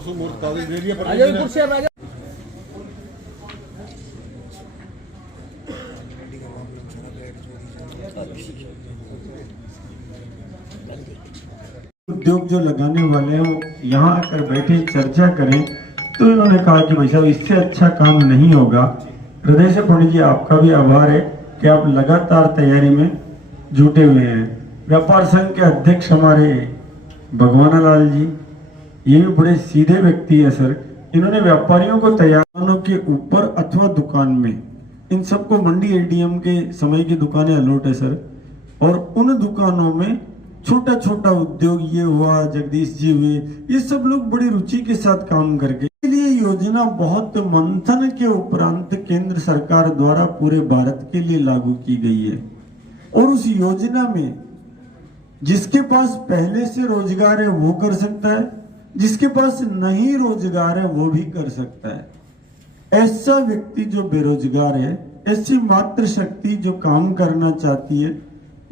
शुभ कागज दे दिया उद्योग जो लगाने वाले हैं वो यहाँ आकर बैठे चर्चा करें, तो इन्होंने कहा कि भाई साहब इससे अच्छा काम नहीं होगा। हृदय से पंडित जी आपका भी आभार है कि आप लगातार तैयारी में जुटे हुए हैं। व्यापार संघ के अध्यक्ष हमारे भगवान लाल जी, ये भी बड़े सीधे व्यक्ति है सर। इन्होंने व्यापारियों को तैयारों के ऊपर अथवा दुकान में, इन सबको मंडी एडीएम के समय की दुकानें अलॉट है सर, और उन दुकानों में छोटा छोटा उद्योग, ये हुआ जगदीश जी हुए, ये सब लोग बड़ी रुचि के साथ काम करके, इसलिए योजना बहुत मंथन के उपरांत केंद्र सरकार द्वारा पूरे भारत के लिए लागू की गई है। और उस योजना में जिसके पास पहले से रोजगार है वो कर सकता है, जिसके पास नहीं रोजगार है वो भी कर सकता है। ऐसा व्यक्ति जो बेरोजगार है, ऐसी मात्र शक्ति जो काम करना चाहती है,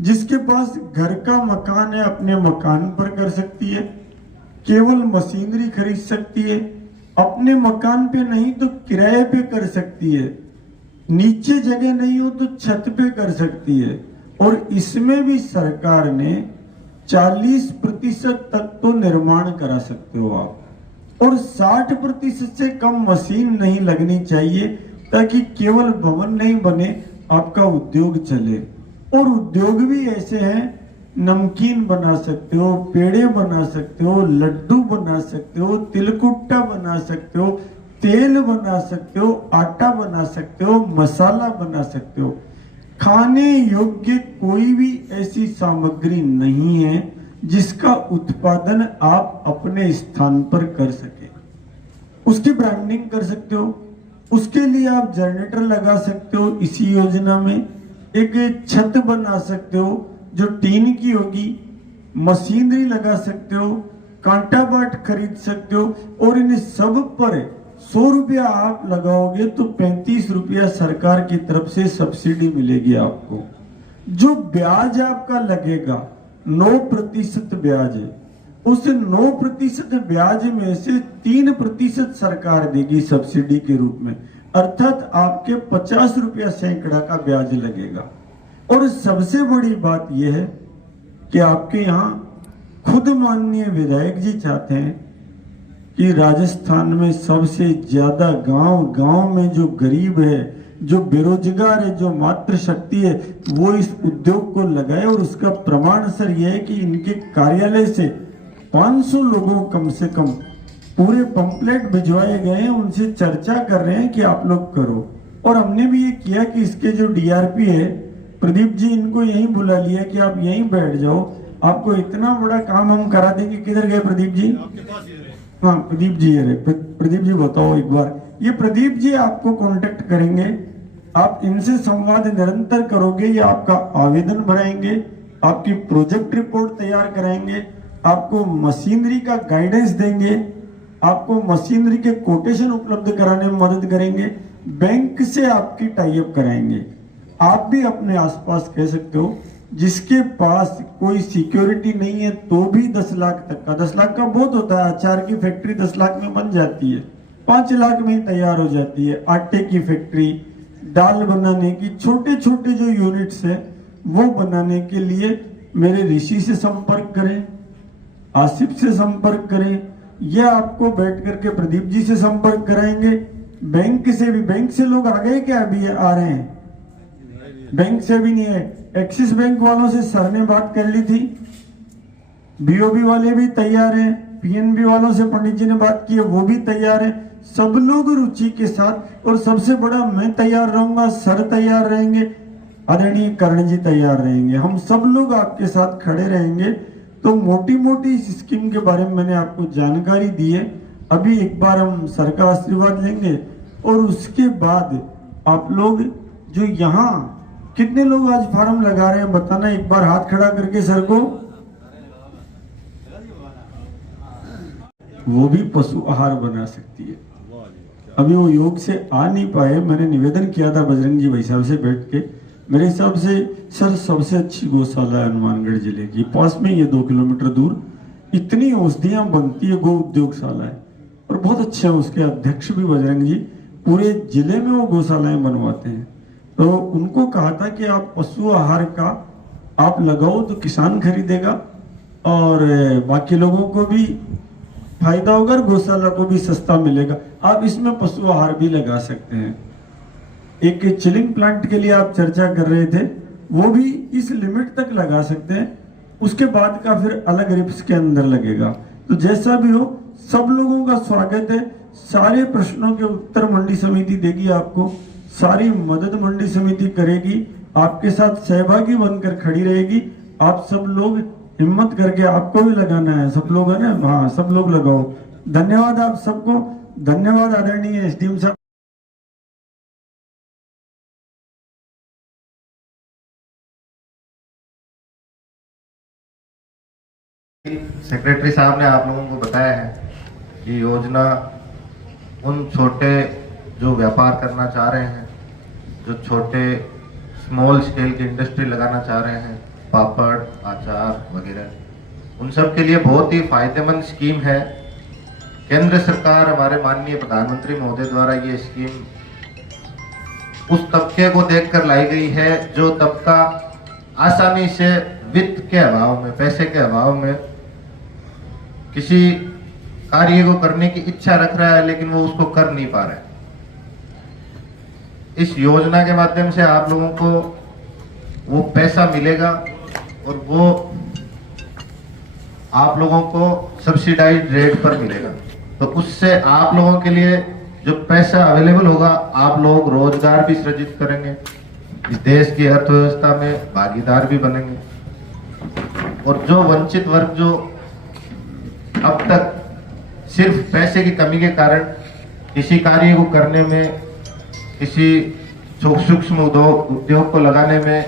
जिसके पास घर का मकान है अपने मकान पर कर सकती है, केवल मशीनरी खरीद सकती है, अपने मकान पे नहीं तो किराए पे कर सकती है, नीचे जगह नहीं हो तो छत पे कर सकती है। और इसमें भी सरकार ने 40% तक तो निर्माण करा सकते हो आप, और 60% से कम मशीन नहीं लगनी चाहिए, ताकि केवल भवन नहीं बने, आपका उद्योग चले। और उद्योग भी ऐसे हैं, नमकीन बना सकते हो, पेड़े बना सकते हो, लड्डू बना सकते हो, तिलकुट्टा बना सकते हो, तेल बना सकते हो, आटा बना सकते हो, मसाला बना सकते हो। खाने योग्य कोई भी ऐसी सामग्री नहीं है जिसका उत्पादन आप अपने स्थान पर कर सके। उसकी ब्रांडिंग कर सकते हो, उसके लिए आप जनरेटर लगा सकते हो। इसी योजना में एक छत बना सकते हो जो टीन की होगी, मशीनरी लगा सकते हो, कांटा बाट खरीद सकते हो, और इन सब पर 100 रुपया आप लगाओगे तो 35 रुपया सरकार की तरफ से सब्सिडी मिलेगी आपको। जो ब्याज आपका लगेगा 9% ब्याज है, उस 9% ब्याज में से 3% सरकार देगी सब्सिडी के रूप में, अर्थात आपके 50 रुपया सैकड़ा का ब्याज लगेगा। और सबसे बड़ी बात यह है कि आपके यहाँ खुद माननीय विधायक जी चाहते हैं कि राजस्थान में सबसे ज्यादा गांव में जो गरीब है, जो बेरोजगार है, जो मात्र शक्ति है, वो इस उद्योग को लगाए। और उसका प्रमाण सर यह है कि इनके कार्यालय से 500 लोगों कम से कम पूरे पंपलेट भिजवाए गए हैं, उनसे चर्चा कर रहे हैं कि आप लोग करो। और हमने भी ये किया कि इसके जो डीआरपी है प्रदीप जी, इनको यहीं बुला लिया कि आप यहीं बैठ जाओ, आपको इतना बड़ा काम हम करा देंगे। किधर गए प्रदीप जी? हाँ प्रदीप जी है। प्रदीप जी बताओ एक बार। ये प्रदीप जी आपको कांटेक्ट करेंगे, आप इनसे संवाद निरंतर करोगे, ये आपका आवेदन भराएंगे, आपकी प्रोजेक्ट रिपोर्ट तैयार कराएंगे, आपको मशीनरी का गाइडेंस देंगे, आपको मशीनरी के कोटेशन उपलब्ध कराने में मदद करेंगे, बैंक से आपकी टाई अप कराएंगे। आप भी अपने आसपास कह सकते हो जिसके पास कोई सिक्योरिटी नहीं है तो भी 10 लाख तक का, 10 लाख का बहुत होता है। अचार की फैक्ट्री 10 लाख में बन जाती है, 5 लाख में ही तैयार हो जाती है। आटे की फैक्ट्री, दाल बनाने की छोटे छोटे जो यूनिट्स है वो बनाने के लिए मेरे ऋषि से संपर्क करें, आसिफ से संपर्क करें, या आपको बैठ करके प्रदीप जी से संपर्क कराएंगे। बैंक से भी, बैंक से लोग आ गए क्या? अभी आ रहे हैं, बैंक से भी नहीं है। एक्सिस बैंक वालों से सर ने बात कर ली थी, बीओबी वाले भी तैयार हैं, पीएनबी वालों से पंडित जी ने बात की है, वो भी तैयार है। सब लोग रुचि के साथ, और सबसे बड़ा मैं तैयार रहूंगा, सर तैयार रहेंगे, आदरणीय कर्ण जी तैयार रहेंगे, हम सब लोग आपके साथ खड़े रहेंगे। तो मोटी मोटी इस स्कीम के बारे में मैंने आपको जानकारी दी है। अभी एक बार हम सर का आशीर्वाद लेंगे, और उसके बाद आप लोग जो यहाँ कितने लोग आज फार्म लगा रहे हैं बताना एक बार, हाथ खड़ा करके सर को। वो भी पशु आहार बना सकती है। अभी वो योग से आ नहीं पाए, मैंने निवेदन किया था बजरंग जी भाई साहब से बैठ के। मेरे हिसाब से सर सबसे अच्छी गौशाला है हनुमानगढ़ जिले की, पास में ये 2 किलोमीटर दूर इतनी औषधियां बनती है, गो उद्योगशाला है। और बहुत अच्छे हैं उसके अध्यक्ष भी बजरंग जी, पूरे जिले में वो गौशालाएं बनवाते हैं। तो उनको कहा था कि आप पशु आहार का आप लगाओ तो किसान खरीदेगा और बाकी लोगों को भी फायदा होगा और गौशाला को भी सस्ता मिलेगा। आप इसमें पशु आहार भी लगा सकते हैं। एक चिलिंग प्लांट के लिए आप चर्चा कर रहे थे, वो भी इस लिमिट तक लगा सकते हैं, उसके बाद का फिर अलग रिप्स के अंदर लगेगा। तो जैसा भी हो, सब लोगों का स्वागत है। सारे प्रश्नों के उत्तर मंडी समिति देगी आपको, सारी मदद मंडी समिति करेगी, आपके साथ सहभागी बनकर खड़ी रहेगी। आप सब लोग हिम्मत करके, आपको भी लगाना है, सब लोग है ना, हाँ सब लोग लगाओ। धन्यवाद आप सबको, धन्यवाद आदरणीय एसडीएम साहब। सेक्रेटरी साहब ने आप लोगों को बताया है कि योजना उन छोटे जो व्यापार करना चाह रहे हैं, जो छोटे स्मॉल स्केल की इंडस्ट्री लगाना चाह रहे हैं, पापड़, अचार वगैरह, उन सब के लिए बहुत ही फायदेमंद स्कीम है। केंद्र सरकार, हमारे माननीय प्रधानमंत्री महोदय द्वारा ये स्कीम उस तबके को देखकर लाई गई है जो तबका आसानी से वित्त के अभाव में, पैसे के अभाव में किसी कार्य को करने की इच्छा रख रहा है लेकिन वो उसको कर नहीं पा रहा है। इस योजना के माध्यम से आप लोगों को वो पैसा मिलेगा और वो आप लोगों को सब्सिडाइज्ड रेट पर मिलेगा। तो उससे आप लोगों के लिए जो पैसा अवेलेबल होगा, आप लोग रोजगार भी सृजित करेंगे, इस देश की अर्थव्यवस्था में भागीदार भी बनेंगे। और जो वंचित वर्ग जो अब तक सिर्फ पैसे की कमी के कारण किसी कार्य को करने में, किसी सूक्ष्म उद्योग को लगाने में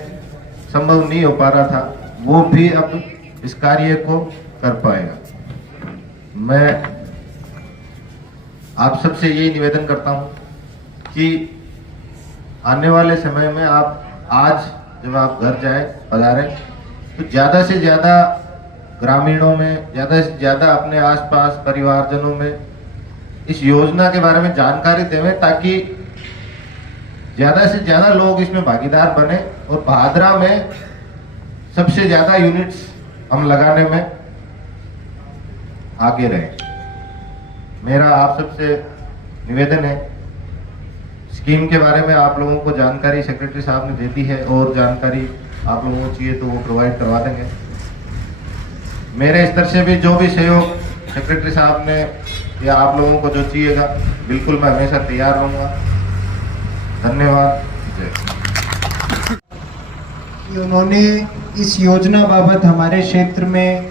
संभव नहीं हो पा रहा था, वो भी अब इस कार्य को कर पाएगा। मैं आप सबसे यही निवेदन करता हूं कि आने वाले समय में आप आज जब आप घर जाएं, पधारें, तो ज़्यादा से ज़्यादा ग्रामीणों में, ज़्यादा से ज़्यादा अपने आसपास परिवारजनों में इस योजना के बारे में जानकारी देवें, ताकि ज़्यादा से ज़्यादा लोग इसमें भागीदार बने और भादरा में सबसे ज़्यादा यूनिट्स हम लगाने में आगे रहें। मेरा आप सबसे निवेदन है, स्कीम के बारे में आप लोगों को जानकारी सेक्रेटरी साहब ने दे दी है और जानकारी आप लोगों को चाहिए तो वो प्रोवाइड करवा देंगे। मेरे स्तर से भी जो भी सहयोग सेक्रेटरी साहब ने या आप लोगों को जो चाहिएगा, बिल्कुल मैं हमेशा तैयार रहूँगा। धन्यवाद। उन्होंने इस योजना बाबत हमारे क्षेत्र में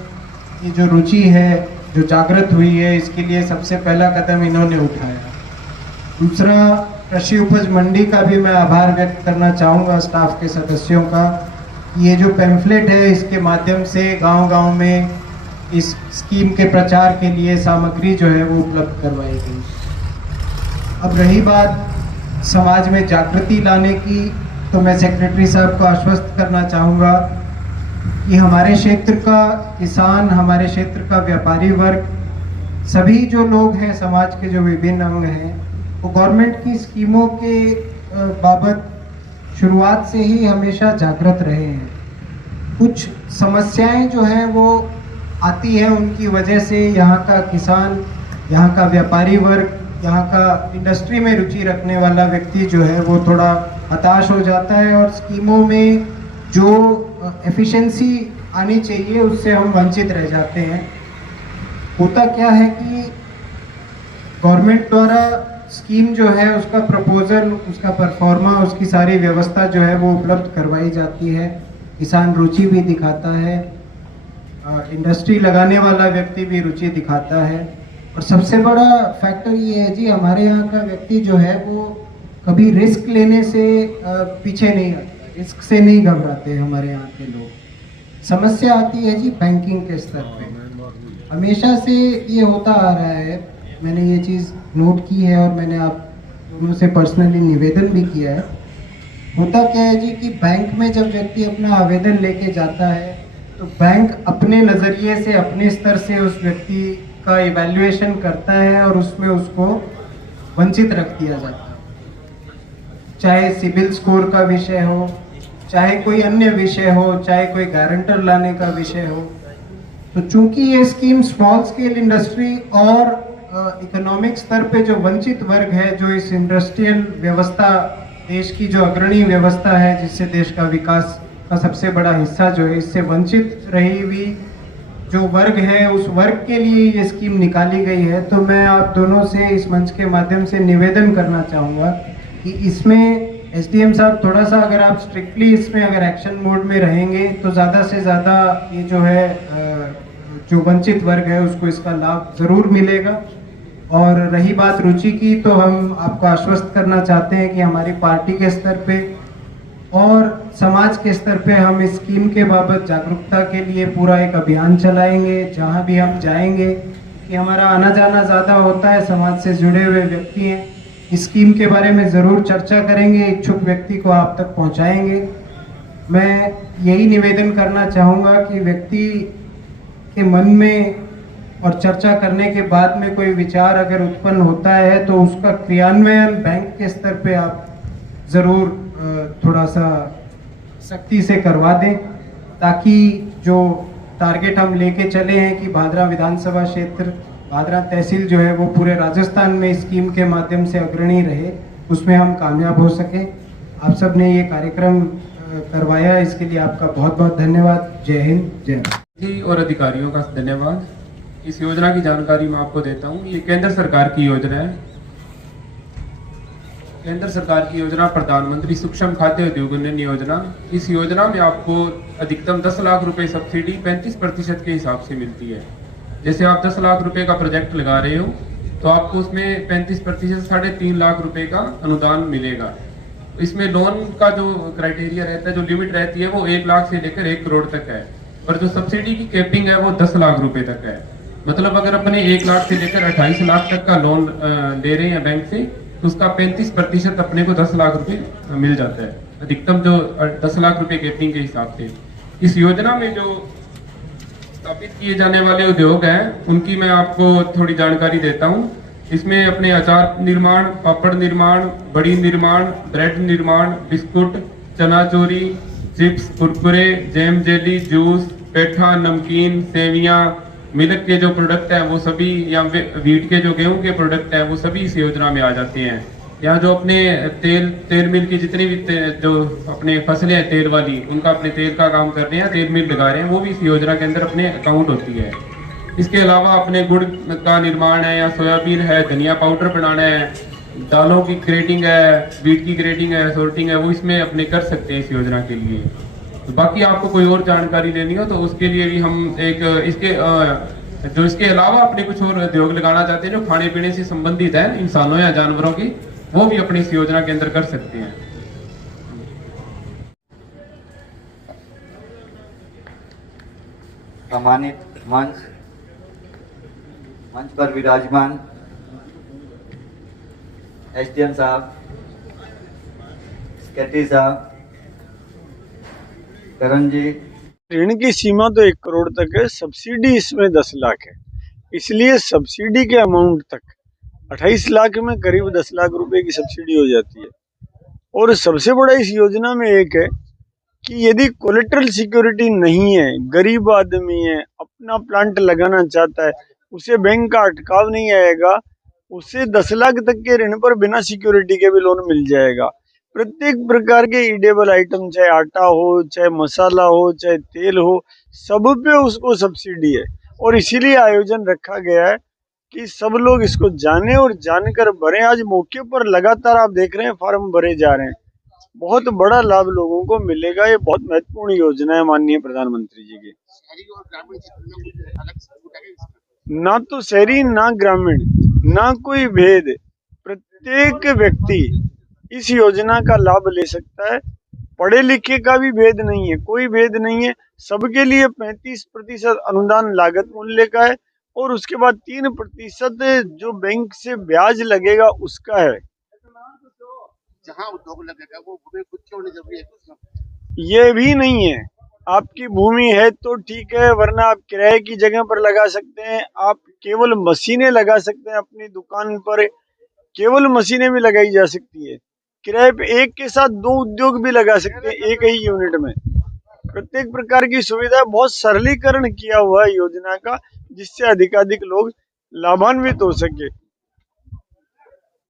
ये जो रुचि है, जो जागृत हुई है, इसके लिए सबसे पहला कदम इन्होंने उठाया। दूसरा, कृषि उपज मंडी का भी मैं आभार व्यक्त करना चाहूँगा स्टाफ के सदस्यों का। ये जो पैम्फलेट है, इसके माध्यम से गांव-गांव में इस स्कीम के प्रचार के लिए सामग्री जो है वो उपलब्ध करवाई गई। अब रही बात समाज में जागृति लाने की, तो मैं सेक्रेटरी साहब को आश्वस्त करना चाहूँगा कि हमारे क्षेत्र का किसान, हमारे क्षेत्र का व्यापारी वर्ग, सभी जो लोग हैं, समाज के जो विभिन्न अंग हैं, वो गवर्नमेंट की स्कीमों के बाबत शुरुआत से ही हमेशा जागृत रहे हैं। कुछ समस्याएं जो हैं वो आती हैं, उनकी वजह से यहाँ का किसान, यहाँ का व्यापारी वर्ग, यहाँ का इंडस्ट्री में रुचि रखने वाला व्यक्ति जो है वो थोड़ा हताश हो जाता है और स्कीमों में जो एफिशिएंसी आनी चाहिए उससे हम वंचित रह जाते हैं। होता क्या है कि गवर्नमेंट द्वारा स्कीम जो है उसका प्रपोजल, उसका परफॉर्मा, उसकी सारी व्यवस्था जो है वो उपलब्ध करवाई जाती है। किसान रुचि भी दिखाता है, इंडस्ट्री लगाने वाला व्यक्ति भी रुचि दिखाता है। और सबसे बड़ा फैक्टर ये है जी, हमारे यहाँ का व्यक्ति जो है वो कभी रिस्क लेने से पीछे नहीं हटता, रिस्क से नहीं घबराते हमारे यहाँ के लोग। समस्या आती है जी बैंकिंग के स्तर पे, हमेशा से ये होता आ रहा है। मैंने ये चीज़ नोट की है और मैंने आप दोनों से पर्सनली निवेदन भी किया है। होता क्या है जी कि बैंक में जब व्यक्ति अपना आवेदन लेके जाता है तो बैंक अपने नज़रिए से, अपने स्तर से उस व्यक्ति का इवैल्यूएशन करता है और उसमें उसको वंचित रख दिया जाता है, चाहे सिबिल स्कोर का विषय हो, चाहे कोई अन्य विषय हो, चाहे कोई गारंटर लाने का विषय हो। तो चूंकि ये स्कीम स्मॉल स्केल इंडस्ट्री और इकोनॉमिक स्तर पे जो वंचित वर्ग है, जो इस इंडस्ट्रियल व्यवस्था, देश की जो अग्रणी व्यवस्था है जिससे देश का विकास का सबसे बड़ा हिस्सा जो है, इससे वंचित रही हुई जो वर्ग है, उस वर्ग के लिए ये स्कीम निकाली गई है। तो मैं आप दोनों से इस मंच के माध्यम से निवेदन करना चाहूँगा कि इसमें एसडीएम साहब थोड़ा सा अगर आप स्ट्रिक्टली इसमें अगर एक्शन मोड में रहेंगे तो ज़्यादा से ज़्यादा ये जो है जो वंचित वर्ग है उसको इसका लाभ ज़रूर मिलेगा। और रही बात रुचि की, तो हम आपको आश्वस्त करना चाहते हैं कि हमारी पार्टी के स्तर पे और समाज के स्तर पे हम इस स्कीम के बाबत जागरूकता के लिए पूरा एक अभियान चलाएंगे जहां भी हम जाएंगे, कि हमारा आना जाना ज़्यादा होता है, समाज से जुड़े हुए व्यक्ति हैं, इस स्कीम के बारे में ज़रूर चर्चा करेंगे, इच्छुक व्यक्ति को आप तक पहुंचाएंगे। मैं यही निवेदन करना चाहूँगा कि व्यक्ति के मन में और चर्चा करने के बाद में कोई विचार अगर उत्पन्न होता है तो उसका क्रियान्वयन बैंक के स्तर पे आप ज़रूर थोड़ा सा सख्ती से करवा दें, ताकि जो टारगेट हम लेके चले हैं कि भादरा विधानसभा क्षेत्र, भादरा तहसील जो है वो पूरे राजस्थान में स्कीम के माध्यम से अग्रणी रहे, उसमें हम कामयाब हो सके। आप सब ने ये कार्यक्रम करवाया, इसके लिए आपका बहुत बहुत धन्यवाद। जय हिंद, जय भारत। और अधिकारियों का धन्यवाद। इस योजना की जानकारी मैं आपको देता हूँ। ये केंद्र सरकार की योजना है। केंद्र सरकार की योजना प्रधानमंत्री सूक्ष्म खाद्य उद्योग उन्नयन योजना। इस योजना में आपको अधिकतम 10 लाख रुपए सब्सिडी 35% के हिसाब से मिलती है। जैसे आप 10 लाख रुपए का प्रोजेक्ट लगा रहे हो तो आपको उसमें 35% 3.5 लाख रुपए का अनुदान मिलेगा। इसमें लोन का जो क्राइटेरिया रहता है, जो लिमिट रहती है, वो 1 लाख से लेकर 1 करोड़ तक है, और जो सब्सिडी की कैपिंग है वो 10 लाख रुपए तक है। मतलब अगर अपने 1 लाख से लेकर 28 लाख तक का लोन ले रहे हैं बैंक से, तो उसका 35% अपने को 10 लाख रुपए मिल जाता है, अधिकतम जो 10 लाख रुपए कैपिंग के हिसाब से। इस योजना में जो स्थापित किए जाने वाले उद्योग हैं उनकी मैं आपको थोड़ी जानकारी देता हूँ। इसमें अपने अचार निर्माण, पापड़ निर्माण, बड़ी निर्माण, ब्रेड निर्माण, बिस्कुट, चनाचूरी, chips, Kurkure, jam, jelly, juice, पेठा, नमकीन, सेवियां, मिल्क के जो प्रोडक्ट हैं वो सभी, या वीट के जो गेहूं के प्रोडक्ट हैं वो सभी इस योजना में आ जाते हैं। यहाँ जो अपने तेल मिल की जितनी भी जो अपने फसलें हैं तेल वाली, उनका अपने तेल का काम कर रहे हैं, तेल मिल लगा रहे हैं, वो भी इस योजना के अंदर अपने अकाउंट होती है। इसके अलावा अपने गुड़ का निर्माण है, या सोयाबीन है, धनिया पाउडर बनाना है, दालों की ग्रेडिंग है, वीट की ग्रेडिंग है, सॉर्टिंग है, वो इसमें अपने कर सकते हैं इस योजना के लिए। तो बाकी आपको कोई और जानकारी लेनी हो तो उसके लिए भी हम एक इसके अलावा अपने कुछ और उद्योग लगाना चाहते हैं जो खाने पीने से संबंधित है, इंसानों या जानवरों की, वो भी अपनी इस योजना के अंदर कर सकते हैं। सम्मानित मंच पर विराजमान एसडीएम साहब, सेक्रेटरी साहब, करण जी। ऋण की सीमा तो 1 करोड़ तक है, सब्सिडी इसमें 10 लाख है, इसलिए सब्सिडी के अमाउंट तक 28 लाख में करीब 10 लाख रुपए की सब्सिडी हो जाती है। और सबसे बड़ा इस योजना में एक है कि यदि कोलेटरल सिक्योरिटी नहीं है, गरीब आदमी है, अपना प्लांट लगाना चाहता है, उसे बैंक का अटकाव नहीं आएगा, उसे 10 लाख तक के ऋण पर बिना सिक्योरिटी के भी लोन मिल जाएगा। प्रत्येक प्रकार के ईडेबल आइटम, चाहे आटा हो, चाहे मसाला हो, चाहे तेल हो, सब पे उसको सब्सिडी है। और इसीलिए आयोजन रखा गया है कि सब लोग इसको जाने और जानकर भरें। आज मौके पर लगातार आप देख रहे हैं फॉर्म भरे जा रहे हैं, बहुत बड़ा लाभ लोगों को मिलेगा। ये बहुत महत्वपूर्ण योजना है माननीय प्रधानमंत्री जी की। ना तो शहरी ना ग्रामीण, ना कोई भेद, प्रत्येक व्यक्ति इस योजना का लाभ ले सकता है। पढ़े लिखे का भी भेद नहीं है, कोई भेद नहीं है, सबके लिए 35% अनुदान लागत मूल्य का है, और उसके बाद 3% जो बैंक से ब्याज लगेगा उसका है। जहाँ उद्योग लगेगा वो खुद के होने जरूरी है। ये भी नहीं है, आपकी भूमि है तो ठीक है, वरना आप किराए की जगह पर लगा सकते हैं। आप केवल मशीनें लगा सकते हैं अपनी दुकान पर, केवल मशीनें भी लगाई जा सकती है। किराए पे एक के साथ 2 उद्योग भी लगा सकते हैं एक ही यूनिट में। प्रत्येक प्रकार की सुविधा बहुत सरलीकरण किया हुआ है योजना का, जिससे अधिकाधिक लोग लाभान्वित हो सके।